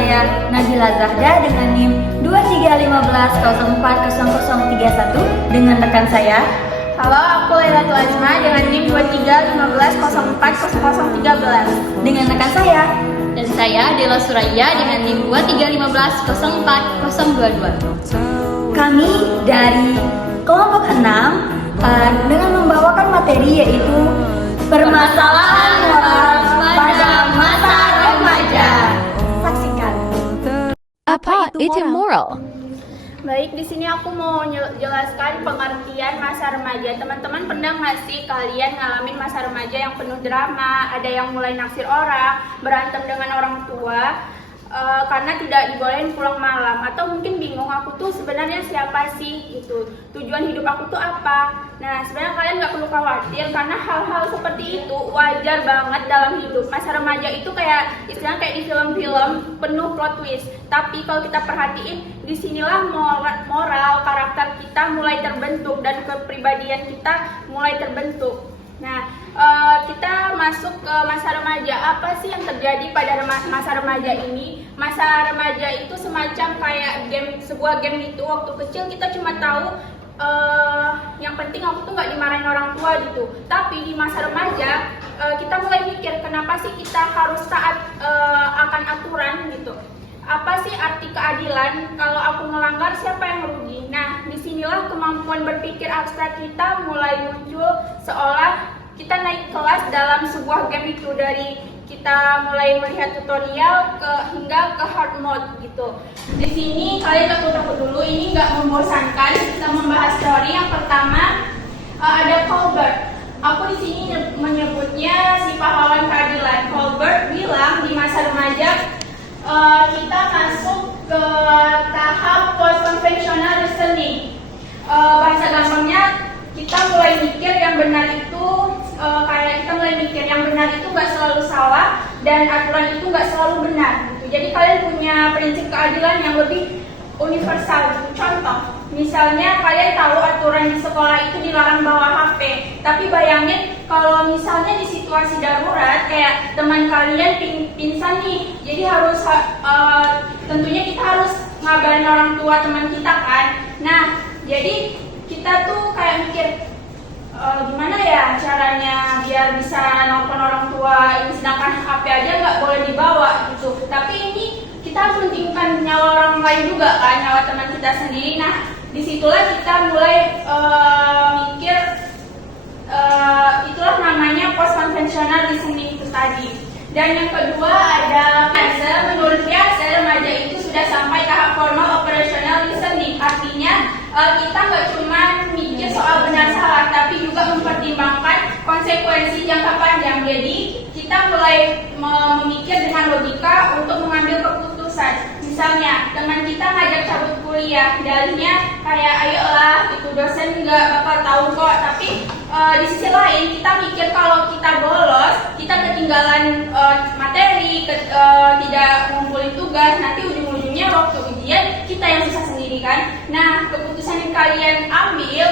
saya Nabila Zahda dengan NIM 2315040031 dengan rekan saya. Halo, aku Lailatul Azma dengan NIM 2315040013 dengan rekan saya. Dan saya Dela Suraya dengan NIM 2315040022. Kami dari kelompok 6 dengan membawakan materi yaitu permasalahan moral pada masa remaja. Saksikan. Apa itu moral? Baik, di sini aku mau jelaskan pengertian masa remaja. Teman-teman pernah nggak sih kalian ngalamin masa remaja yang penuh drama? Ada yang mulai naksir orang, berantem dengan orang tua, karena tidak dibolehin pulang malam, atau mungkin bingung aku tuh sebenarnya siapa sih gitu, tujuan hidup aku tuh apa. Nah, sebenarnya kalian nggak perlu khawatir karena hal-hal seperti itu wajar banget dalam hidup. Masa remaja itu kayak istilahnya kayak di film-film penuh plot twist. Tapi kalau kita perhatiin, disinilah moral karakter kita mulai terbentuk dan kepribadian kita mulai terbentuk. Nah, kita masuk ke masa remaja. Apa sih yang terjadi pada masa remaja ini? Masa remaja itu semacam kayak sebuah game gitu. Waktu kecil kita cuma tahu yang penting aku tuh nggak dimarahin orang tua gitu. Tapi di masa remaja kita mulai mikir kenapa sih kita harus taat akan aturan gitu. Apa sih arti keadilan? Kalau aku melanggar, siapa yang merugi? Nah, disinilah kemampuan berpikir abstrak kita mulai muncul, seolah kita naik kelas dalam sebuah game itu, dari kita mulai melihat tutorial hingga ke hard mode gitu. Di sini kalian takut dulu, ini nggak membosankan. Kita membahas teori yang pertama, ada Colbert. Aku di sini menyebutnya si pahlawan keadilan. Colbert bilang di masa remaja kita masuk ke tahap post conventional reasoning. Bahasa gampangnya kita mulai mikir yang benar itu kayak kita mulai mikir yang benar itu nggak selalu salah dan aturan itu nggak selalu benar gitu. Jadi kalian punya prinsip keadilan yang lebih universal gitu. Contoh, misalnya kalian tahu aturan di sekolah itu dilarang bawa HP, tapi bayangin kalau misalnya di situasi darurat kayak teman kalian pingsan nih, jadi harus tentunya kita harus ngabarin orang tua teman kita kan. Nah, jadi kita tuh kayak mikir gimana ya caranya biar bisa nelfon orang tua ini, sedangkan HP aja nggak boleh dibawa gitu. Tapi ini kita harus mentingkan nyawa orang lain juga kan, nyawa teman kita sendiri. Nah, disitulah kita mulai mikir, itulah namanya post conventional reasoning itu tadi. Dan yang kedua ada Piaget. Menurut Piaget, remaja itu sudah sampai tahap formal operational reasoning. Artinya kita nggak cuma mikir soal benar salah, tapi juga mempertimbangkan konsekuensi jangka panjang. Jadi kita mulai memikir dengan logika untuk mengambil keputusan. Misalnya teman kita ngajak cabut kuliah, dalihnya kayak ayolah itu dosen nggak bakal tahu kok. Tapi di sisi lain kita mikir kalau kita bolos, kita ketinggalan materi, tidak ngumpulin tugas, nanti ujung-ujungnya waktu ujian kita yang susah sendiri kan. Nah, keputusan yang kalian ambil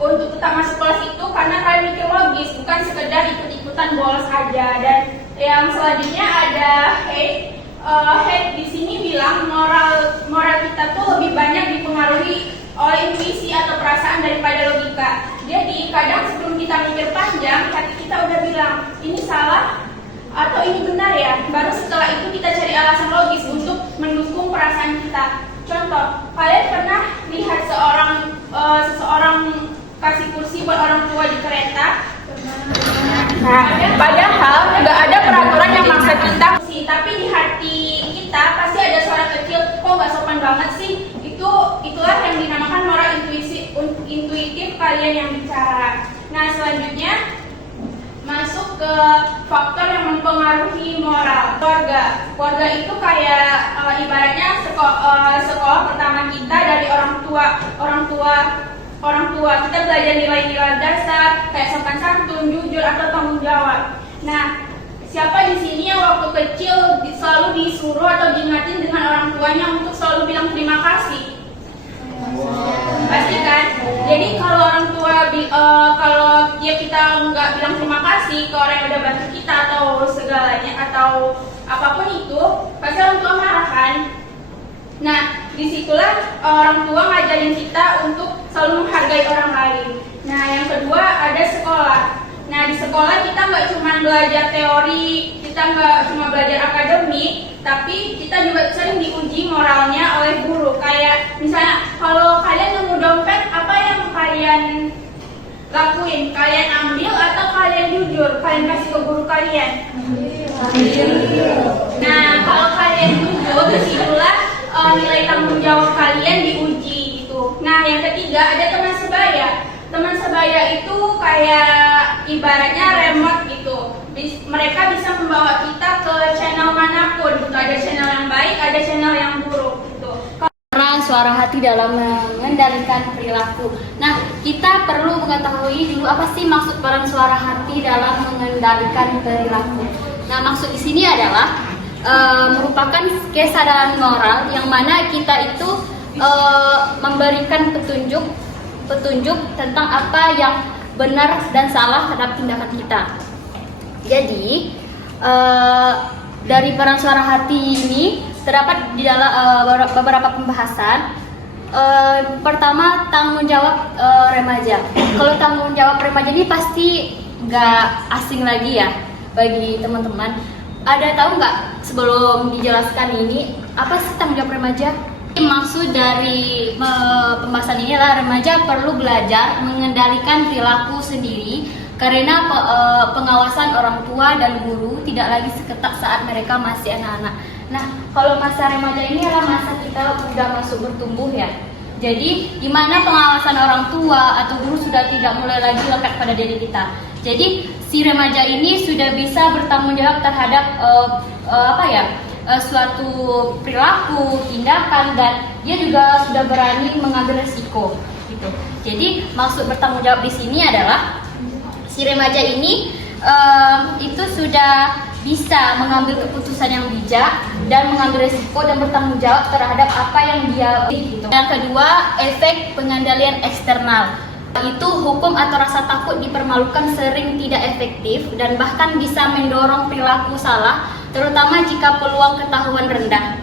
untuk tetap masuk kelas itu karena kalian mikir logis, bukan sekedar ikut-ikutan bolos aja. Dan yang selanjutnya ada Haidt di sini bilang moral kita tuh lebih banyak dipengaruhi oleh intuisi atau perasaan daripada logika. Jadi kadang sebelum kita mikir panjang, hati kita udah bilang ini salah atau ini benar ya. Baru setelah itu kita cari alasan logis untuk mendukung perasaan kita. Contoh, kalian pernah lihat seseorang kasih kursi buat orang tua di kereta? Nah, padahal nggak ada peraturan yang maksa kita sih, tapi di hati kita pasti ada suara kecil, kok nggak sopan banget sih? Itulah yang dinamakan moral intuitif kalian yang bicara. Nah, selanjutnya masuk ke faktor yang mempengaruhi moral. Keluarga itu kayak ibaratnya sekolah pertama kita dari orang tua. Kita belajar nilai-nilai dasar kayak sopan santun, jujur, atau tanggung jawab. Nah, siapa di sini yang waktu kecil selalu disuruh atau diingatin dengan orang tuanya untuk selalu bilang terima kasih? Pasti kan? Jadi kalau orang tua kalau kita nggak bilang terima kasih ke orang yang udah bantu kita atau segalanya atau apapun itu, pasti orang tua marah kan. Nah, disitulah orang tua ngajarin kita untuk selalu menghargai orang lain. Nah, yang kedua ada sekolah. Nah, di sekolah kita nggak cuma belajar teori, kita nggak cuma belajar akademik, tapi kita juga sering diuji moralnya oleh guru. Kayak misalnya kalau kalian nemu dompet, apa yang kalian lakuin? Kalian ambil atau kalian jujur? Kalian kasih ke guru kalian? Nah, kalau kalian jujur, disitulah nilai tanggung jawab kalian diuji gitu. Nah, yang ketiga ada teman sebaya. Teman sebaya itu kayak ibaratnya remote gitu. Mereka bisa membawa kita ke channel manapun. Gitu. Ada channel yang baik, ada channel yang buruk gitu. Peran suara hati dalam mengendalikan perilaku. Nah, kita perlu mengetahui dulu apa sih maksud peran suara hati dalam mengendalikan perilaku. Nah, maksud di sini adalah merupakan kesadaran moral yang mana kita itu memberikan petunjuk tentang apa yang benar dan salah terhadap tindakan kita. Jadi dari peran suara hati ini terdapat di dalam beberapa pembahasan. Pertama, tanggung jawab remaja. Kalau tanggung jawab remaja ini pasti nggak asing lagi ya bagi teman-teman. Ada tahu nggak sebelum dijelaskan ini apa sih tanggung jawab remaja? Maksud dari pembahasan ini adalah remaja perlu belajar mengendalikan perilaku sendiri karena pengawasan orang tua dan guru tidak lagi seketat saat mereka masih anak-anak. Nah, kalau masa remaja ini adalah masa kita sudah masuk bertumbuh ya. Jadi, di mana pengawasan orang tua atau guru sudah tidak mulai lagi lekat pada diri kita. Jadi, si remaja ini sudah bisa bertanggung jawab terhadap suatu perilaku, tindakan, dan dia juga sudah berani mengambil resiko gitu. Jadi maksud bertanggung jawab di sini adalah si remaja ini itu sudah bisa mengambil keputusan yang bijak dan mengambil resiko dan bertanggung jawab terhadap apa yang dia gitu. Yang kedua, efek pengendalian eksternal. Itu hukum atau rasa takut dipermalukan sering tidak efektif dan bahkan bisa mendorong perilaku salah, terutama jika peluang ketahuan rendah.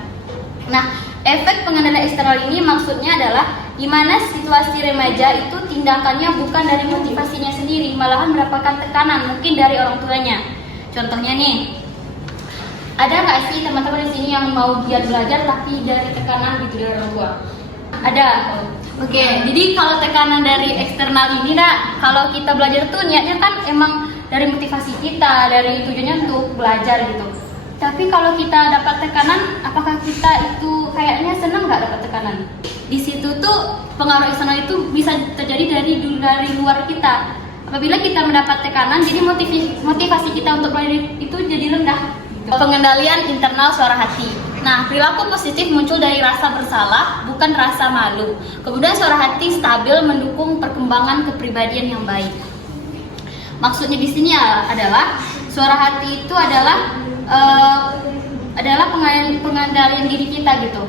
Nah, efek pengendalian eksternal ini maksudnya adalah di mana situasi remaja itu tindakannya bukan dari motivasinya sendiri, malahan mendapatkan tekanan mungkin dari orang tuanya. Contohnya nih, ada nggak sih teman-teman di sini yang mau giat belajar tapi dari tekanan gitu dari orang tua? Ada. Oke, jadi kalau tekanan dari eksternal ini kalau kita belajar tuh niatnya kan emang dari motivasi kita, dari tujuannya untuk belajar gitu. Tapi kalau kita dapat tekanan, apakah kita itu kayaknya senang nggak dapat tekanan? Di situ tuh pengaruh eksternal itu bisa terjadi dari luar kita. Apabila kita mendapat tekanan, jadi motivasi kita untuk belajar itu jadi rendah. Pengendalian internal suara hati. Nah, perilaku positif muncul dari rasa bersalah, bukan rasa malu. Kemudian suara hati stabil mendukung perkembangan kepribadian yang baik. Maksudnya di sini adalah suara hati itu adalah pengendalian diri kita gitu.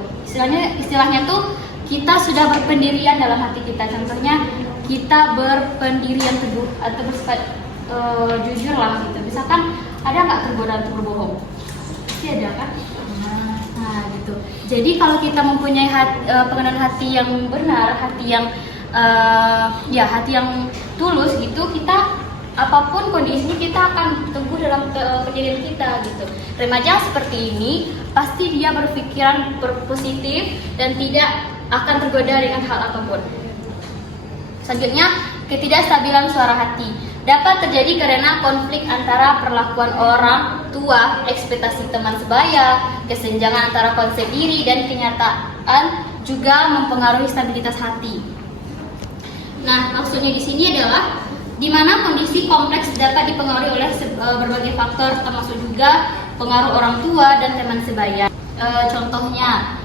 Istilahnya tuh kita sudah berpendirian dalam hati kita. Contohnya kita berpendirian teguh atau bersifat jujur lah gitu. Misalkan ada nggak tergoda untuk berbohong? Pasti ada kan? Nah gitu. Jadi kalau kita mempunyai pengendalian hati yang benar, hati yang tulus gitu, kita apapun kondisinya kita akan teguh dalam pendirian kita gitu. Remaja seperti ini pasti dia berpikiran positif dan tidak akan tergoda dengan hal apapun. Selanjutnya, ketidakstabilan suara hati dapat terjadi karena konflik antara perlakuan orang tua, ekspektasi teman sebaya, kesenjangan antara konsep diri dan kenyataan juga mempengaruhi stabilitas hati. Nah, maksudnya di sini adalah di mana kondisi kompleks dapat dipengaruhi oleh berbagai faktor, termasuk juga pengaruh orang tua dan teman sebaya. Contohnya,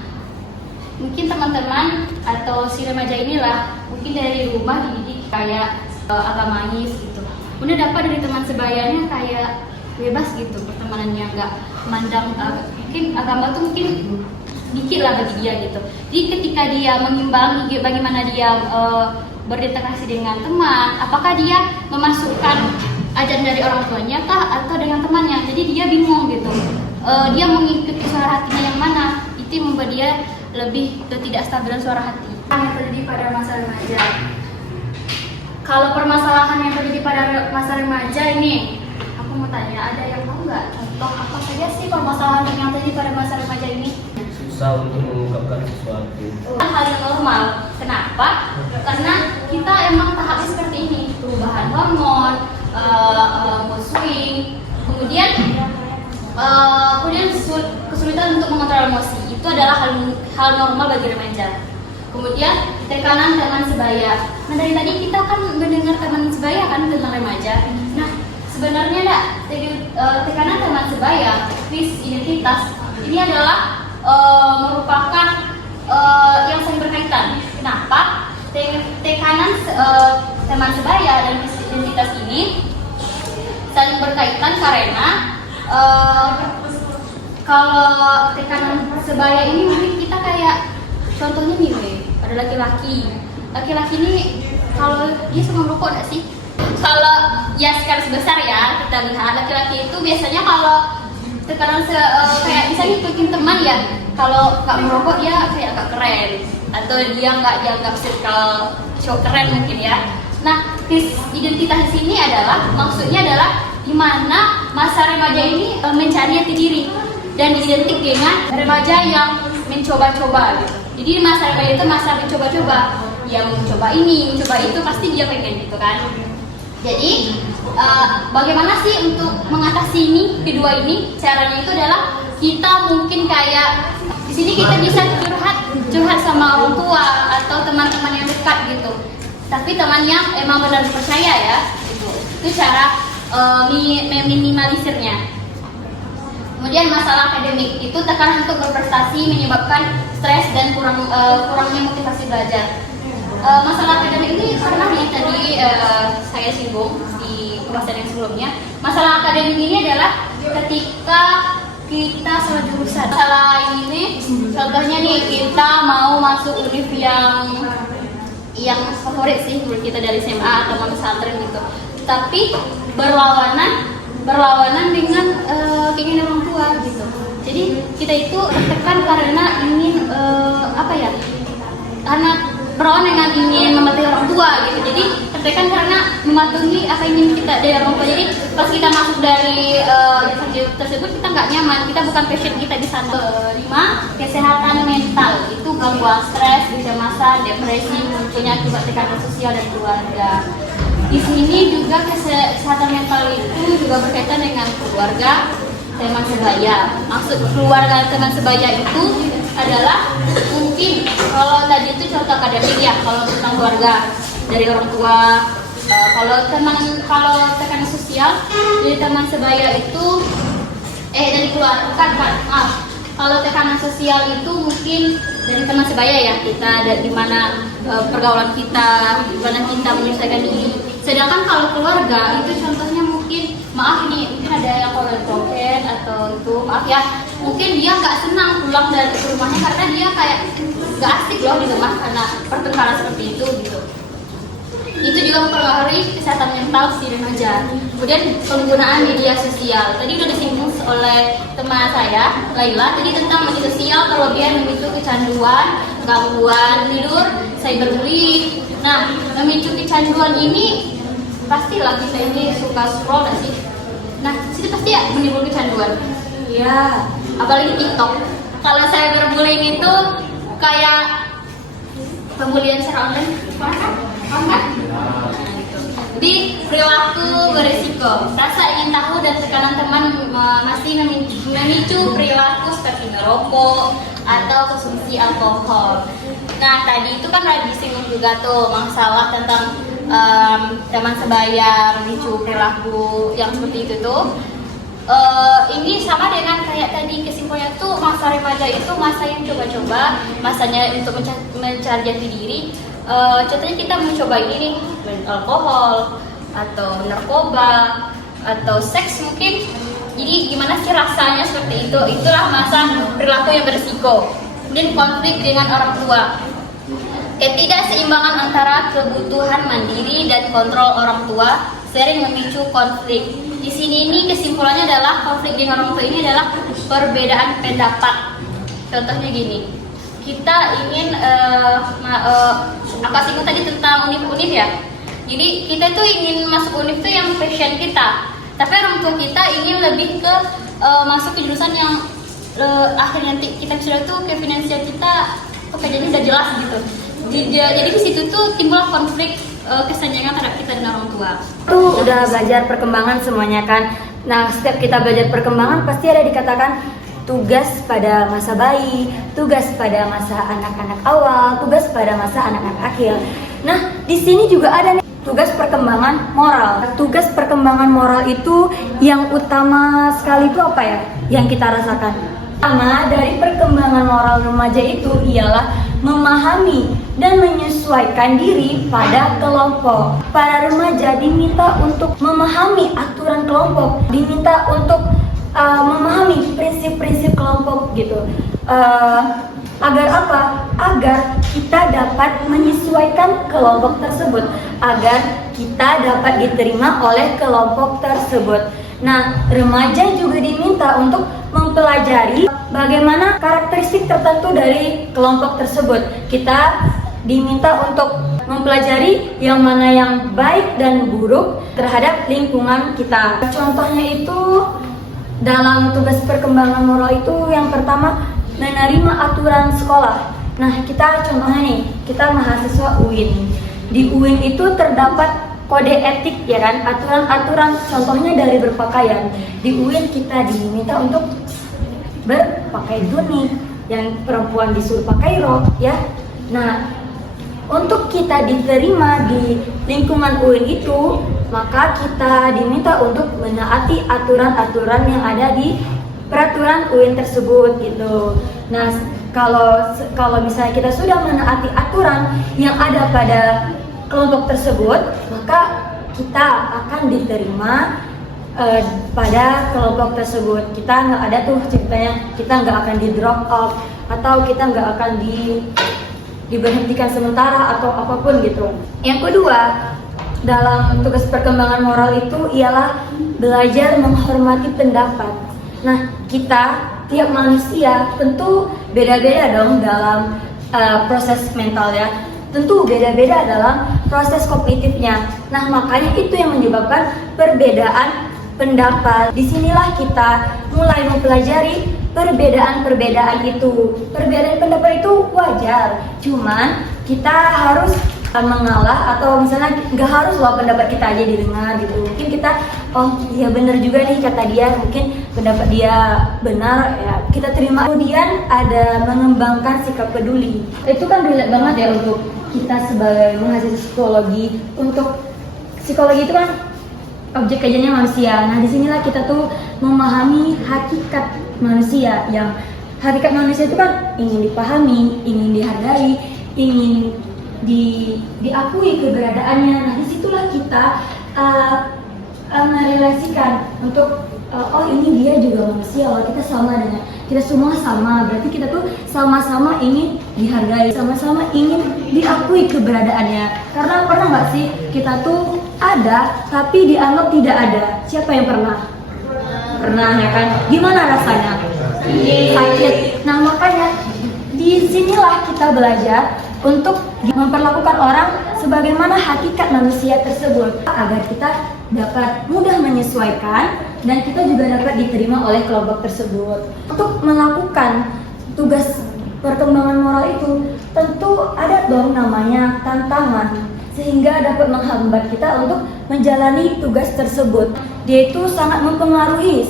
mungkin teman-teman atau si remaja inilah mungkin dari rumah dididik kayak agamais gitu. Udah dapat dari teman sebayanya kayak bebas gitu pertemanannya, nggak mandang mungkin agama tuh mungkin dikit lah bagi dia gitu. Jadi ketika dia mengimbangi bagaimana dia berinteraksi dengan teman, apakah dia memasukkan ajaran dari orang tuanya kah atau dengan temannya? Jadi dia bingung gitu. dia mengikuti suara hatinya yang mana, itu yang membuat dia lebih ketidakstabilan suara hati. Yang terjadi pada masa remaja. Kalau permasalahan yang terjadi pada masa remaja ini, aku mau tanya, ada yang tahu nggak contoh apa saja sih permasalahan yang terjadi pada masa remaja ini? Susah untuk mengungkapkan sesuatu. Hal yang normal. Kenapa? Karena kita emang tahapnya seperti ini, perubahan hormon, mood swing, kemudian kesulitan untuk mengontrol emosi. Itu adalah hal normal bagi remaja. Kemudian tekanan teman sebaya. Nah, dari tadi kita kan mendengar teman sebaya kan tentang remaja. Nah, sebenarnya tekanan teman sebaya, krisis identitas, ini adalah merupakan yang saling berkaitan. Kenapa? Tekanan teman sebaya dan krisis identitas ini saling berkaitan karena kalau tekanan sebaya ini mungkin kita kayak contohnya nih, ada laki-laki ini kalau dia suka merokok nggak sih? Kalau ya secara besar ya kita lihat laki-laki itu biasanya kalau tekanan kayak bisa ngikutin teman ya, kalau nggak merokok dia kayak agak keren atau dia nggak dianggap circle show keren mungkin ya. Nah, identitas di sini adalah maksudnya adalah dimana masa remaja ini mencari jati diri dan identik dengan remaja yang mencoba-coba gitu. Jadi masa remaja itu masa mencoba-coba, yang mencoba ini, mencoba itu, pasti dia pengen gitu kan. Jadi bagaimana sih untuk mengatasi ini kedua ini? Caranya itu adalah kita mungkin kayak di sini kita bisa curhat sama orang tua atau teman-teman yang dekat gitu. Tapi teman yang emang benar percaya ya, gitu. Itu cara meminimalisirnya. Kemudian masalah akademik itu tekanan untuk berprestasi menyebabkan stres dan kurangnya motivasi belajar. Masalah akademik ini pernah nih tadi saya singgung di pembahasan yang sebelumnya. Masalah akademik ini adalah ketika kita salah jurusan. Masalah ini contohnya nih kita mau masuk univ yang favorit sih menurut kita dari SMA atau pesantren gitu. Tapi berlawanan dengan keinginan orang tua gitu. Jadi kita itu tertekan karena ingin karena berlawan dengan ingin mematuhi orang tua gitu. Jadi tertekan karena mematuhi apa yang ingin kita dari orang tua. Jadi pas kita masuk dari tersebut kita nggak nyaman, kita bukan passion kita di sana. 5. Kesehatan mental itu gangguan stres, kecemasan, depresi, munculnya akibat tekanan sosial dan keluarga. Di sini juga kesehatan mental itu juga berkaitan dengan keluarga teman sebaya. Maksud keluarga teman sebaya itu adalah mungkin kalau tadi itu contoh akademik ya, kalau tentang keluarga dari orang tua. Kalau tekanan sosial dari teman sebaya itu dari keluarga maaf. Kalau tekanan sosial itu mungkin dari teman sebaya ya, kita dari mana pergaulan kita, gimana kita menyelesaikan diri. Sedangkan kalau keluarga itu contohnya mungkin maaf ini mungkin ada yang kolen atau itu maaf ya, mungkin dia nggak senang pulang dari rumahnya karena dia kayak nggak asik loh di rumah karena pertengkaran seperti itu gitu. Itu juga mempengaruhi kesehatan mental si remaja. Kemudian penggunaan media sosial. Tadi udah disinggung oleh teman saya, Laila. Tadi tentang media sosial kelebihan memicu kecanduan, gangguan tidur, cyberbullying. Nah, memicu kecanduan ini pastilah kita ini suka scroll nggak sih? Nah, situ pasti ya menimbulkan kecanduan. Iya. Apalagi TikTok. Kalau cyberbullying itu kayak pembulian secara online, kan? Jadi perilaku berisiko, rasa ingin tahu dan tekanan teman masih memicu perilaku seperti merokok atau konsumsi alkohol. Nah tadi itu kan ada disinggung juga tuh masalah tentang teman sebaya memicu perilaku yang seperti itu tuh. Ini sama dengan kayak tadi kesimpulannya tuh masa remaja itu masa yang coba-coba, masanya untuk mencari jati diri. Contohnya kita mencoba ini nih, alkohol atau narkoba atau seks mungkin. Jadi gimana sih rasanya seperti itu? Itulah masa perilaku yang berisiko. Kemudian konflik dengan orang tua. Ketidakseimbangan antara kebutuhan mandiri dan kontrol orang tua sering memicu konflik. Di sini ini kesimpulannya adalah konflik dengan orang tua ini adalah perbedaan pendapat. Contohnya gini, kita ingin apa sih tadi tentang univ ya. Jadi kita tuh ingin masuk univ tuh yang passion kita, tapi orang tua kita ingin lebih ke masuk ke jurusan yang akhirnya nanti kita sudah tuh ke finansial kita pekerjaannya udah jelas gitu. Jadi di situ tuh timbul konflik kesenjangan terhadap kita dan orang tua. Itu udah belajar perkembangan semuanya kan. Nah, setiap kita belajar perkembangan pasti ada dikatakan tugas pada masa bayi, tugas pada masa anak-anak awal, tugas pada masa anak-anak akhir. Nah, di sini juga ada nih tugas perkembangan moral. Tugas perkembangan moral itu yang utama sekali itu apa ya? Yang kita rasakan. Pertama, dari perkembangan moral remaja itu ialah memahami dan menyesuaikan diri pada kelompok. Para remaja diminta untuk memahami aturan kelompok, diminta untuk memahami prinsip-prinsip kelompok gitu. Agar apa? Agar kita dapat menyesuaikan kelompok tersebut, agar kita dapat diterima oleh kelompok tersebut. Nah, remaja juga diminta untuk mempelajari bagaimana karakteristik tertentu dari kelompok tersebut. Kita diminta untuk mempelajari yang mana yang baik dan buruk terhadap lingkungan kita. Contohnya itu dalam tugas perkembangan moral itu yang pertama menerima aturan sekolah. Nah, kita contohnya nih, kita mahasiswa UIN. Di UIN itu terdapat kode etik ya kan, aturan-aturan contohnya dari berpakaian. Di UIN kita diminta untuk berpakaian tunik, yang perempuan disuruh pakai rok ya. Nah, untuk kita diterima di lingkungan UIN itu, maka kita diminta untuk menaati aturan-aturan yang ada di peraturan UIN tersebut gitu. Nah, kalau misalnya kita sudah menaati aturan yang ada pada kelompok tersebut, maka kita akan diterima pada kelompok tersebut. Kita nggak ada tuh ceritanya kita nggak akan di drop off atau kita nggak akan diberhentikan sementara atau apapun gitu. Yang kedua, dalam tugas perkembangan moral itu ialah belajar menghormati pendapat. Nah, kita tiap manusia tentu beda-beda dong dalam proses mentalnya. Tentu beda-beda dalam proses kognitifnya. Nah, makanya itu yang menyebabkan perbedaan pendapat. Disinilah kita mulai mempelajari perbedaan-perbedaan itu. Perbedaan pendapat itu wajar, cuman kita harus mengalah atau misalnya nggak harus loh pendapat kita aja didengar gitu. Mungkin kita, oh iya benar juga nih kata dia, mungkin pendapat dia benar ya kita terima. Kemudian ada mengembangkan sikap peduli. Itu kan relate banget ya untuk kita sebagai mahasiswa psikologi. Untuk psikologi itu kan objek kajiannya manusia. Nah, disinilah kita tuh memahami hakikat manusia. Yang hakikat manusia itu kan ingin dipahami, ingin dihargai, ingin diakui keberadaannya. Nah, disitulah kita merelasikan untuk oh ini dia juga manusia, oh kita sama dengan kita semua sama, berarti kita tuh sama-sama ingin dihargai, sama-sama ingin diakui keberadaannya. Karena pernah nggak sih kita tuh ada tapi dianggap tidak ada? Siapa yang pernah? Pernah ya kan? Gimana rasanya? Sakit. Nah, makanya di sinilah kita belajar untuk memperlakukan orang sebagaimana hakikat manusia tersebut agar kita dapat mudah menyesuaikan dan kita juga dapat diterima oleh kelompok tersebut. Untuk melakukan tugas perkembangan moral itu tentu ada dong namanya tantangan, sehingga dapat menghambat kita untuk menjalani tugas tersebut. Dia itu sangat mempengaruhi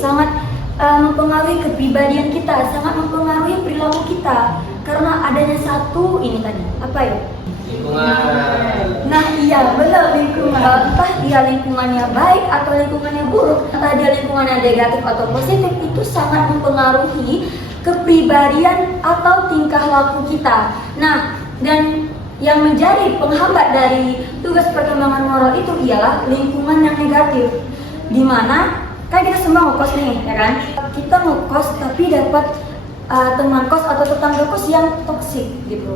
kepribadian kita, sangat mempengaruhi perilaku kita. Karena adanya satu ini tadi, apa ya? Lingkungan. Nah iya benar, lingkungan. Entah dia lingkungannya baik atau lingkungannya buruk, entah dia lingkungannya negatif atau positif, itu sangat mempengaruhi kepribadian atau tingkah laku kita. Nah, dan yang menjadi penghambat dari tugas perkembangan moral itu ialah lingkungan yang negatif. Dimana kan kita semua ngekos nih, ya kan? Kita ngekos tapi dapat teman kos atau tetangga kos yang toksik gitu.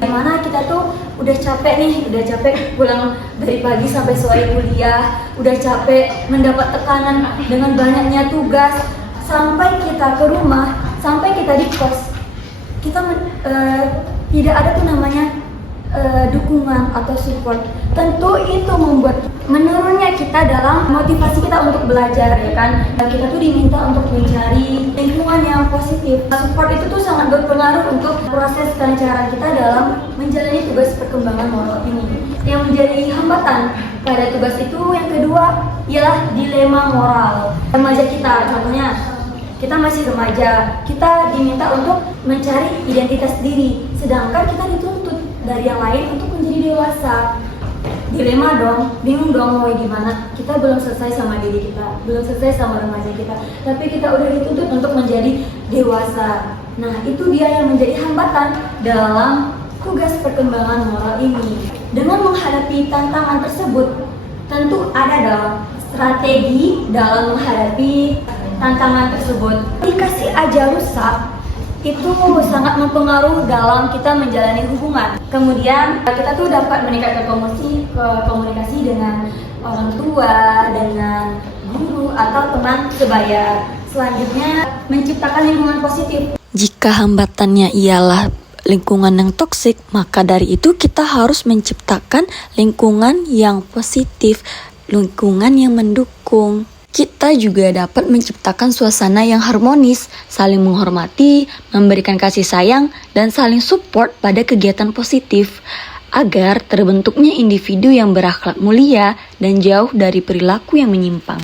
Dimana kita tuh udah capek pulang dari pagi sampai sore kuliah, udah capek mendapat tekanan dengan banyaknya tugas, sampai kita ke rumah, sampai kita di kos, kita tidak ada tuh namanya dukungan atau support. Tentu itu membuat menurunnya kita dalam motivasi kita untuk belajar, ya kan. Kita tuh diminta untuk mencari lingkungan yang positif. Support itu tuh sangat berpengaruh untuk proses kelancaran kita dalam menjalani tugas perkembangan moral ini. Yang menjadi hambatan pada tugas itu yang kedua ialah dilema moral remaja kita. Contohnya kita masih remaja, kita diminta untuk mencari identitas diri, sedangkan kita dituntut dari yang lain untuk menjadi dewasa. Dilema dong, bingung dong mau gimana. Kita belum selesai sama diri kita, belum selesai sama remaja kita, tapi kita udah dituntut untuk menjadi dewasa. Nah, itu dia yang menjadi hambatan dalam tugas perkembangan moral ini. Dengan menghadapi tantangan tersebut, tentu ada dong strategi dalam menghadapi tantangan tersebut. Dikasih aja rusak, itu sangat mempengaruhi dalam kita menjalani hubungan. Kemudian kita tuh dapat meningkatkan komunikasi dengan orang tua, dengan guru atau teman sebaya. Selanjutnya menciptakan lingkungan positif. Jika hambatannya ialah lingkungan yang toksik, maka dari itu kita harus menciptakan lingkungan yang positif, lingkungan yang mendukung. Kita juga dapat menciptakan suasana yang harmonis, saling menghormati, memberikan kasih sayang, dan saling support pada kegiatan positif, agar terbentuknya individu yang berakhlak mulia dan jauh dari perilaku yang menyimpang.